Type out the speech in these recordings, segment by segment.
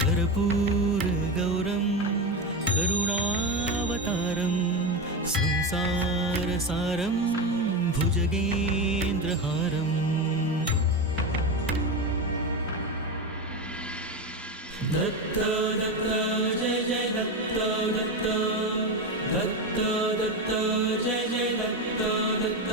कर्पूरगौरं करुणावतारं संसारसारं भुजगेन्द्रहारम् दत्त दत्त जय जय दत्त दत्त दत्त दत्त जय जय दत्त दत्त।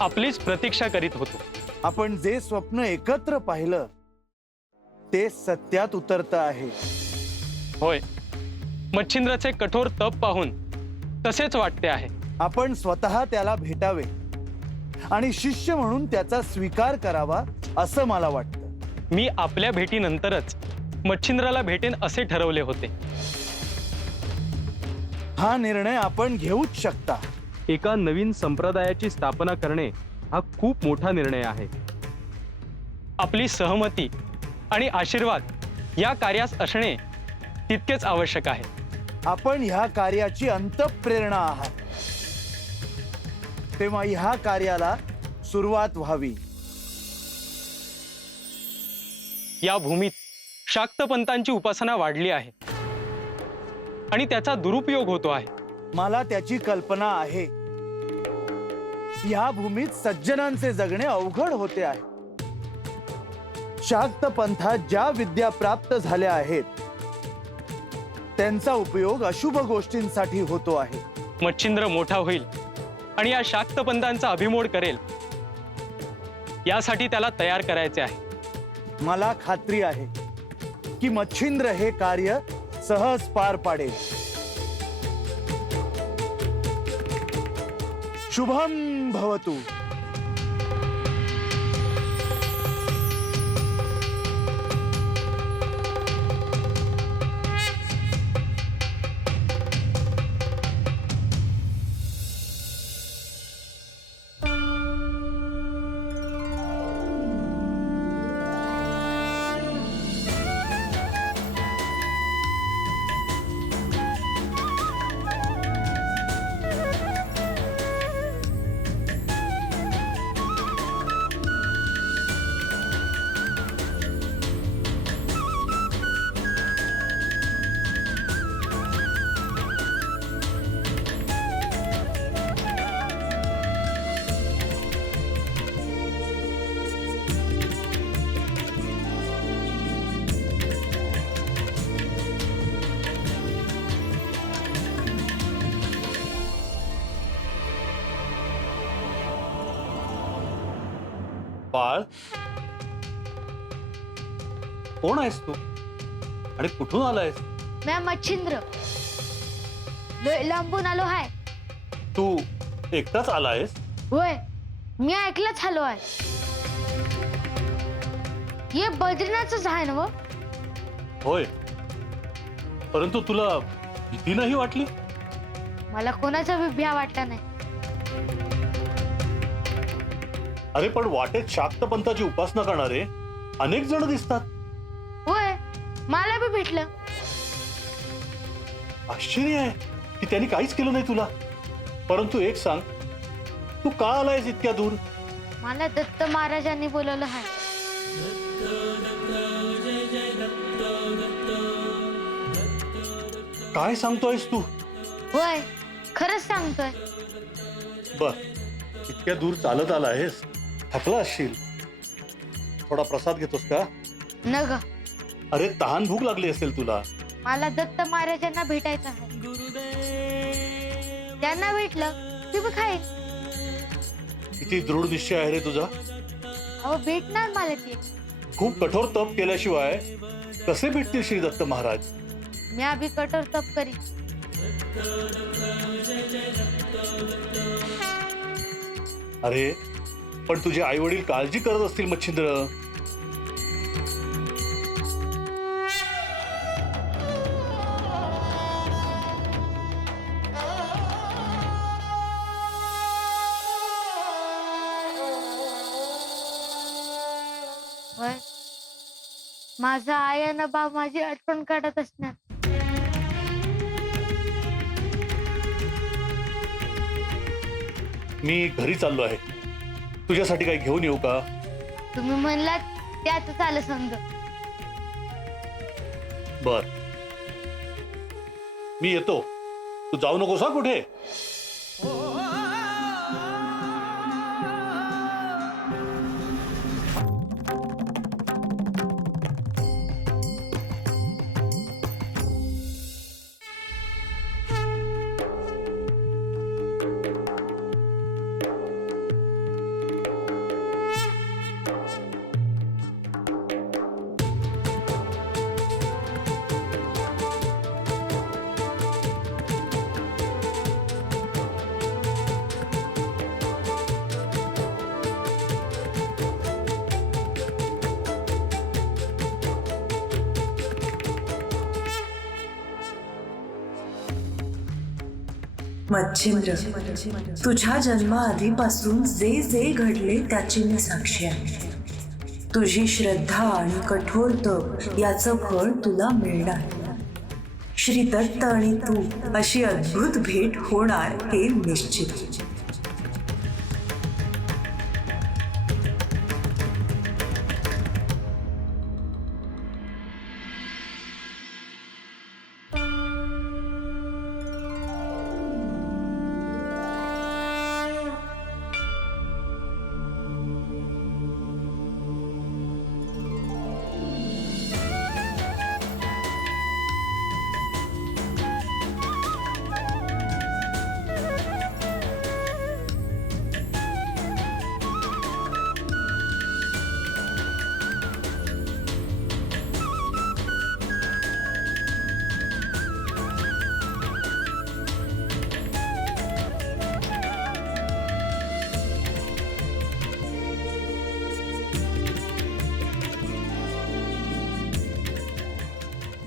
आपलीच प्रतीक्षा करीत होतो। आपण जे स्वप्न एकत्र पाहिलं ते सत्यात उतरत आहे। होय, मच्छिंद्राचे कठोर तप पाहून तसेच वाटते आहे। आपण स्वतः त्याला भेटावे आणि शिष्य म्हणून त्याचा स्वीकार करावा असं मला वाटतं। मी आपल्या भेटीनंतरच मच्छिंद्राला भेटेन असे ठरवले होते। हा निर्णय आपण घेऊच शकता। एका नवीन संप्रदायाची स्थापना करणे हा खूप मोठा निर्णय आहे। आपली सहमती आणि आशीर्वाद या कार्यास असणे तितकेच आवश्यक आहे। आपण ह्या कार्याची अंतःप्रेरणा आहात, तेव्हा ह्या कार्याला सुरुवात व्हावी। या भूमीत शाक्तपंतांची उपासना वाढली आहे आणि त्याचा दुरुपयोग होतो आहे। मला त्याची कल्पना आहे। या भूमीत सज्जनांचे जगणे अवघड होते आहे। शाक्त पंथात ज्या विद्या प्राप्त झाल्या आहेत त्यांचा उपयोग अशुभ गोष्टींसाठी होतो आहे। मच्छिंद्र मोठा होईल आणि या शाक्तपंतांचा अभिमोड करेल, यासाठी त्याला तयार करायचे आहे। मला खात्री आहे की मच्छिंद्र हे कार्य सहज पार पाडेल। शुभम भवतु। बाळ, कोण आहेस तू आणि कुठून आलायस? मैं मच्छिंद्र लय लांबून आलो आहे। तू एकटाच आलायस? होय, मी ऐकलंच आलो आहे। ये बद्रीनाथच आहे ना व? होय, परंतु तुला भीती नाही वाटली? मला कोणाचा बी भ्या वाटला नाही। अरे पण वाटेत शाक्तपंथाची उपासना करणारे अनेक जण दिसतात। होय, मला बी भेटलं। आश्चर्य आहे की त्यांनी काहीच केलं नाही तुला। परंतु एक सांग, तू का आलायस इतक्या दूर? मला दत्त महाराजांनी बोलवलं आहे। काय सांगतोयस तू? होय, खरंच सांगतोय। बर, इतक्या दूर चालत आलायस, थकला असशील। थोडा प्रसाद घेतोस का? नग, अरे तहान भूक लागली असेल तुला। मला दत्त महाराजांना भेटायचं आहे। त्यांना भेटलं की मी खाईन। किती दृढ निश्चय आहे रे तुझा। अहो, भेटणार मला ते। खूप कठोर तप केल्याशिवाय कसे भेटतील श्री दत्त महाराज? मी अभी कठोर तप करीन। अरे पण तुझे आई वडील काळजी करत असतील मच्छिंद्र। माझा आई आणि बाप माझी आठवण काढत असणार. मी घरी चाललो आहे. तुझ्यासाठी काही घेऊन येऊ का? तुम्ही म्हणलात त्यातच आलं समज. बर, मी येतो. तू जाऊ नकोस हा कुठे. मच्छिंद्र, तुझ्या जन्माआधीपासून जे जे घडले त्याची मी साक्षी आहे. तुझी श्रद्धा आणि कठोर तप याचं फळ तुला मिळणार. श्री दत्त आणि तू अशी अद्भुत भेट होणार हे निश्चित.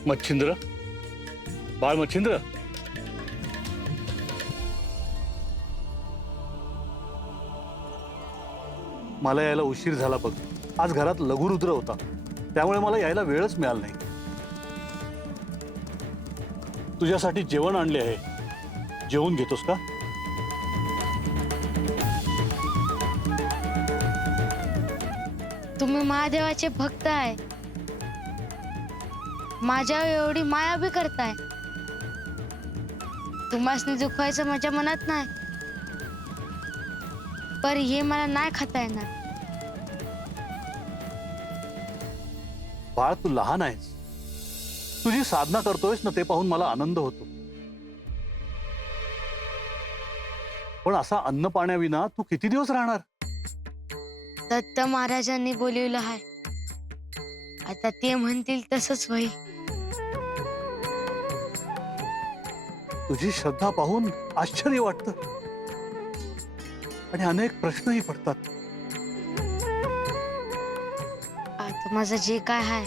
मच्छिंद्र, बाळ मच्छिंद्र, मला यायला उशीर झाला बघ. आज घरात लघुरुद्र होता, त्यामुळे मला यायला वेळच मिळाला नाही. तुझ्यासाठी जेवण आणले आहे, जेवून घेतोस का? तुम्ही महादेवाचे भक्त आहे, माझ्या एवढी माया बी करताय. तुम्हाला दुखवायचं माझ्या मनात नाही, पर हे मला नाही खाता येणार. बाळ, तू लहान आहेस. तुझी साधना करतोयस ना, ते पाहून मला आनंद होतो. पण असा अन्न पाण्याविना तू किती दिवस राहणार? दत्त महाराजांनी बोलवलं आहे, आता ते म्हणतील तसंच होईल. तुझी श्रद्धा पाहून आश्चर्य वाटतं आणि अनेक प्रश्नही पडतात. आता माझं जे काय आहे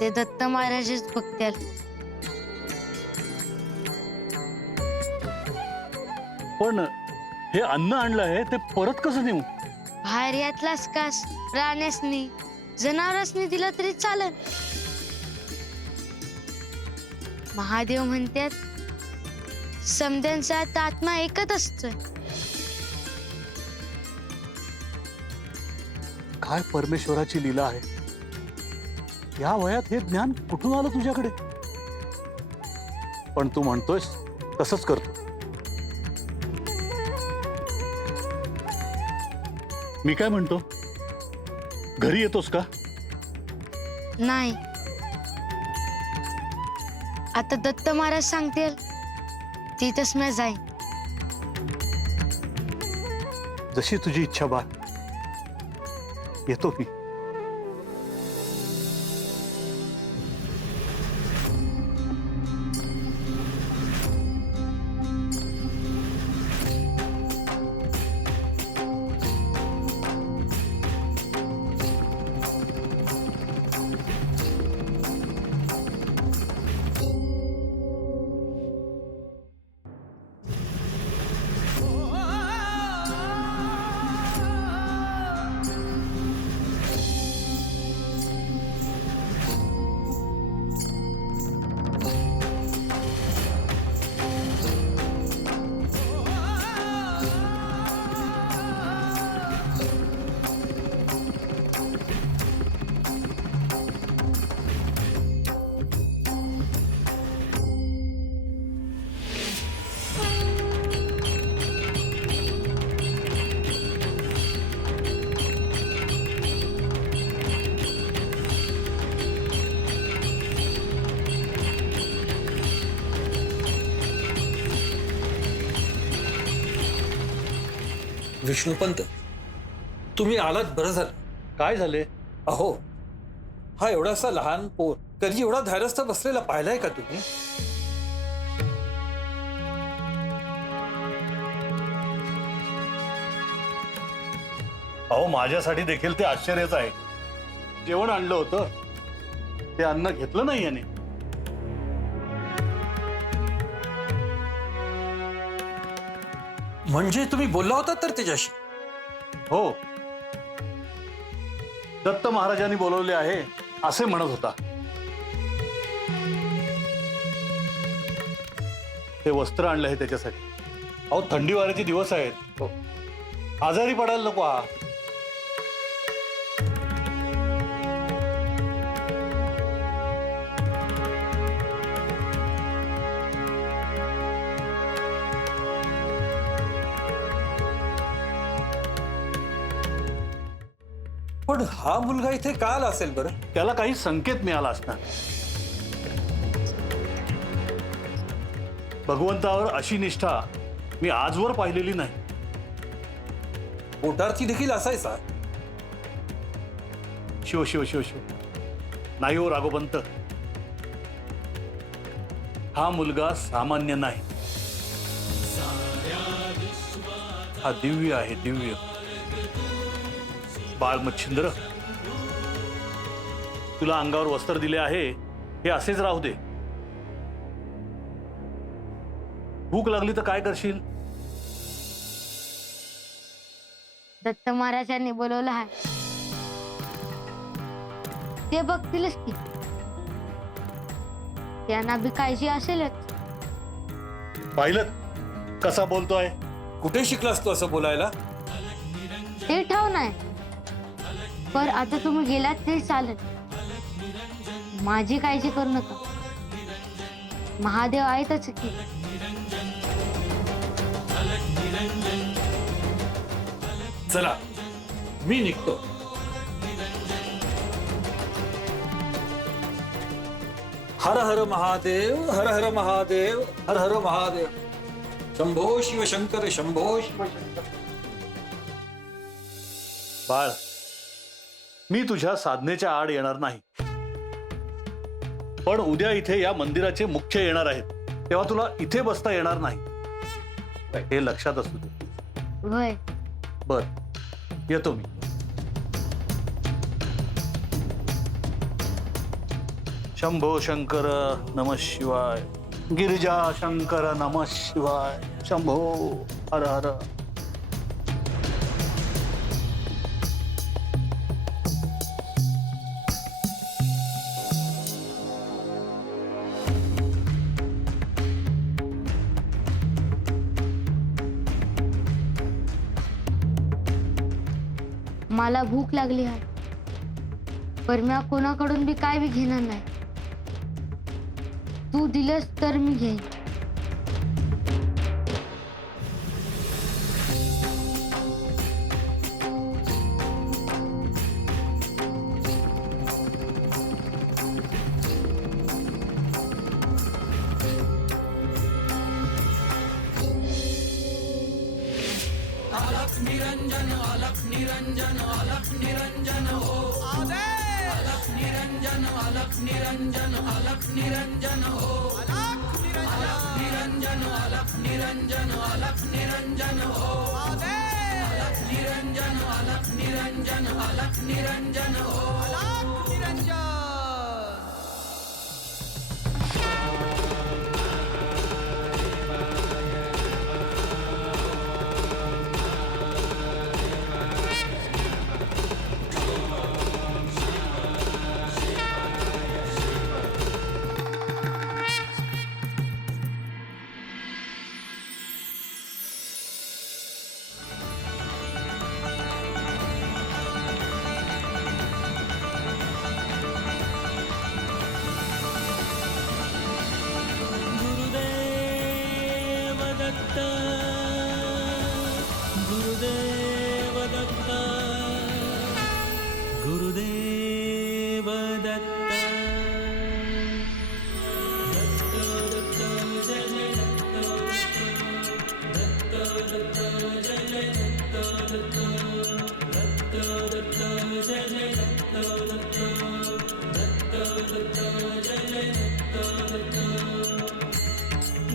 ते दत्त महाराजच बघतील. पण हे अन्न आणलं आहे ते परत कसं नेऊ? बाहेर यातलाच कास प्राण्यासनी जनावरांसनी दिला तरी चालेल. महादेव म्हणतात समद्यांचा आत्मा एकच असतोय. काय परमेश्वराची लीला आहे. या वयात हे ज्ञान कुठून आलं तुझ्याकडे? पण तू म्हणतोयस तसंच करतो. मी काय म्हणतो, घरी येतोस का? नाही, आता दत्त महाराज सांगतील तिथंच मी जाईन. जशी तुझी इच्छा बाळ, येतो मी. विष्णुपंत, तुम्ही आलात बरं झालं. काय झाले? अहो, हा एवढासा लहान पोर कधी एवढा धैर्यस्थ बसलेला पाहिलाय का तुम्ही? अहो, माझ्यासाठी देखील ते आश्चर्यच आहे. जेवण आणलं होतं, ते अन्न घेतलं नाही याने. म्हणजे तुम्ही बोलला होता तर त्याच्याशी? हो, दत्त महाराजांनी बोलवले आहे असे म्हणत होता. ते वस्त्र आणलं आहे त्याच्यासाठी. अहो, थंडी वाऱ्याचे दिवस आहेत, आजारी पडायला नको हा. पण हा मुलगा इथे का आला असेल बरं? त्याला काही संकेत मिळाला असणार. भगवंतावर अशी निष्ठा मी आजवर पाहिलेली नाही. पोटार्थी देखील असायचा. शिव शिव शिव शिव. नाही हो राघवपंत, हा मुलगा सामान्य नाही. हा दिव्य आहे, दिव्य. बाळ मच्छिंद्र, तुला अंगावर वस्त्र दिले आहे हे असेच राहू दे. भूक लागली तर काय करशील? दत्त महाराजांनी बोलवलं आहे, ते बघतीलच की. त्यांना बी काळजी असेलच. पाहिलं कसा बोलतोय? कुठे शिकलास तू असं बोलायला? ते ठाव नाही, पर आता तुम्ही गेलात ते चालेल. माझी काळजी करू नका, महादेव आहेतच की. चला, मी निघतो. हर हर महादेव, हर हर महादेव, हर हर महादेव. शंभो शिवशंकर, शंभो शिवशंकर. बाळ, मी तुझ्या साधनेच्या आड येणार नाही, पण उद्या इथे या मंदिराचे मुख्य येणार आहेत, तेव्हा तुला इथे बसता येणार नाही. हे लक्षात असू दे. वय बर, येतो मी. शंभो शंकर नमः शिवाय. गिरिजा शंकर नमः शिवाय. शंभो हर हर. मला भूक लागली आहे, पर मी कोणाकडून बी काय बी घेणार नाही. तू दिलंस तर मी घेईन. गुरुदेव दत्त. दत्त दत्त जय जय दत्त. दत्त दत्त जय जय दत्त.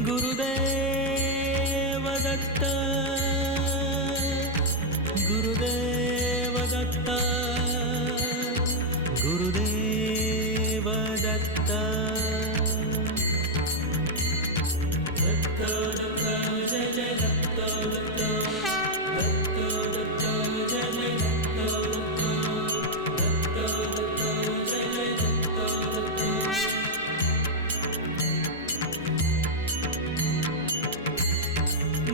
गुरुदेव दत्त गुरुदेव दत्त गुरुदेव दत्त दत्त दत्त जय जय दत्त दत्त दत्त दत्त जय जय दत्त दत्त दत्त जय जय दत्त दत्त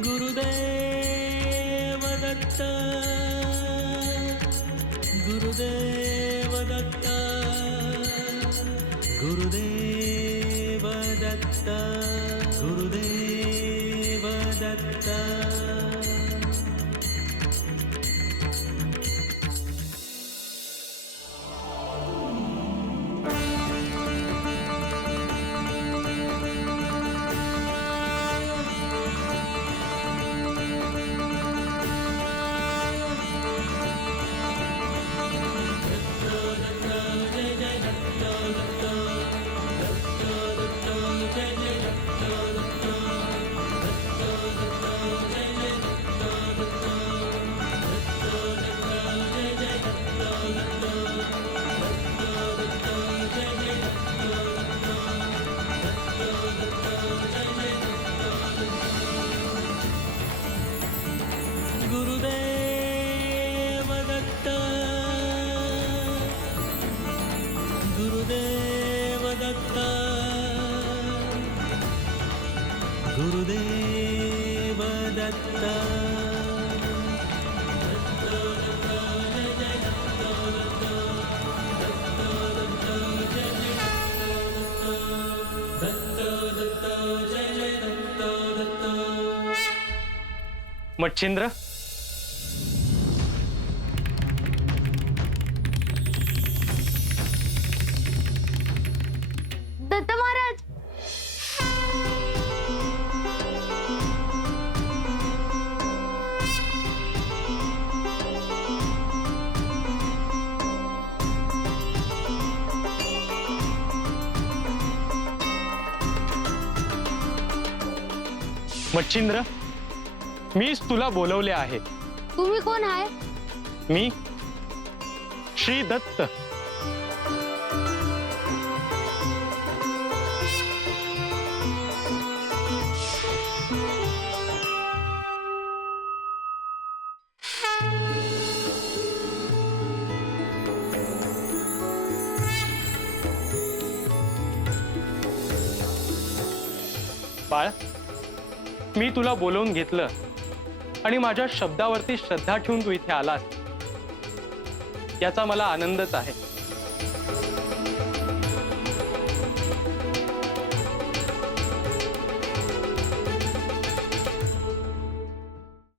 गुरुदेव दत्त गुरुदेव दत्त गुरुदेव दत्त गुरुदेव दत्त गुरुदेव दत्त गुरुदेव दत्त गुरुदेव दत्त मच्छिंद्र, दत्त महाराज. मच्छिंद्र, मीच तुला बोलवले आहे. तुम्ही कोण आहे? मी श्री दत्त. बाळ, मी तुला बोलवून घेतलं आणि माझ्या शब्दावरती श्रद्धा ठेवून तू इथे आलास, याचा मला आनंदच आहे.